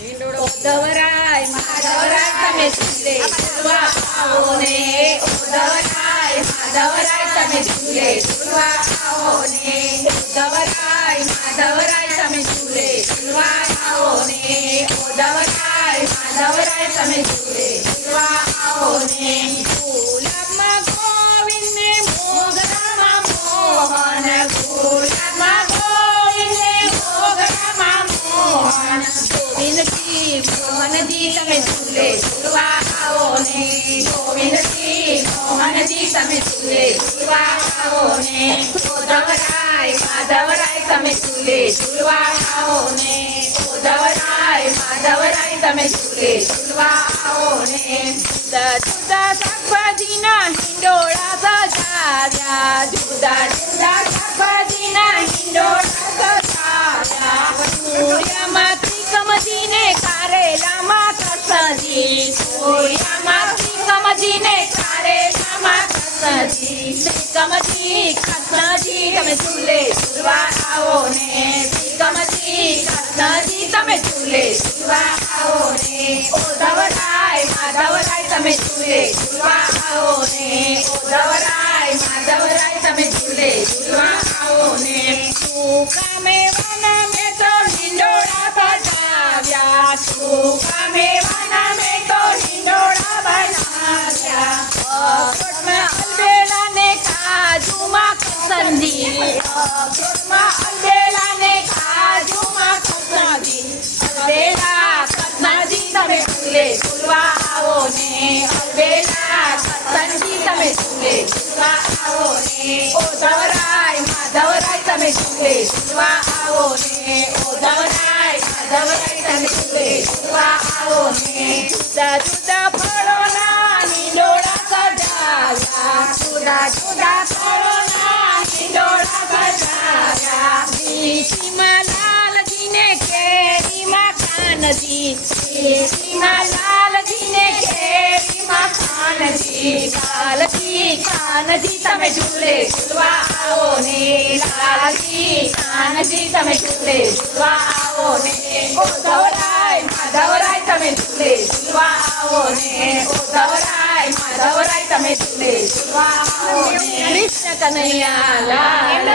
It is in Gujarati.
ઉદ્ધવરાય માધવરાય તમે ઝૂલે ઝૂલવા આવો ને ઉદ્ધવરાય માધવરાય તમે ઝૂલે ઝૂલવા આવો ને ઉદ્ધવરાય માધવરાય તમે ઝૂલે ઝૂલવા આવો ને ઉદ્ધવરાય માધવરાય તમે ઝૂલે ઝૂલવા આવો ને ગુલાબમાં ગોવિંદને મોગરામાં મોહન ગુલાબમાં ગોવિંદને મોગરામાં મોહન ગોવિંદજી મોહનજી તમે ઝૂલે ઝૂલવા આવો ને ગોવિંદજી મોહનજી તમે ઝૂલે ઝૂલવા આવો ને ઉદ્ધવરાય માધવરાય તમે ઝૂલે ઝૂલવા આવો ને ઉદ્ધવરાય માધવરાય તમે ઝૂલે ઝૂલવા આવો ને જુદા જુદા શાકભાજીના હિંડોળા સજાવ્યા જુદા જુદા શાકભાજીના હિંડોળા સજાવ્યા સૂર્યમાંથી સમજીને કારેલામાં કૃષ્ણજી સૂર્યમાંથી સમજીને કારેલામાં કૃષ્ણજી શ્રીકમજી કૃષ્ણજી તમે ઝૂલે ઝૂલવા આવો ને શ્રીકમજી કૃષ્ણજી તમે ઝૂલે ઝૂલવા આવો ને ઉદ્ધવરાય માધવરાય તમે ઝૂલે ઝૂલવા આવો ને ઉદ્ધવરાય માધવરાય તમે ઝૂલે ઝૂલવા આવો ને સૂકા મેવાના મેં તો હિંડોળા સજાવ્યા સૂકા મેવાના મેં તો હિંડોળા બનાવ્યા અખરોટમાં અલબેલા ને કાજુમાં કસંદી અખરોટમાં અલબેલા ને કાજુમાં કસંદી અલબેલા કસંદી તમે ઝૂલે ઝૂલવા આવો ને અલબેલા કસંદી તમે ઝૂલે ઝૂલવા આવો ને ઉદ્ધવરાય માધવરાય તમે ઝૂલે ઝૂલવા આવો ને ઉદ્ધવરાય માધવરાય તમે ઝૂલે ઝૂલવા આવો ને જુદા જુદા ફળોના હિંડોળા સજાવ્યા જુદા જુદા ફળોના હિંડોળા સજાવ્યા લીચીમાં લાલજીને કેરીમાં કાનજી લીચીમાં લાલજીને કેરીમાં કાનજી લાલજી કાનજી તમે ઝૂલે ઝૂલવા આવો ને લાલજી કાનજી તમે ઝૂલે ઝૂલવા આવો ને ઉદ્ધવરાય માધવરાય તમે ઝૂલે ઝૂલવા આવો ને ઉદ્ધવરાય માધવરાય તમે ઝૂલે ઝૂલવા આવો ને કૃષ્ણ કનૈયા લાલ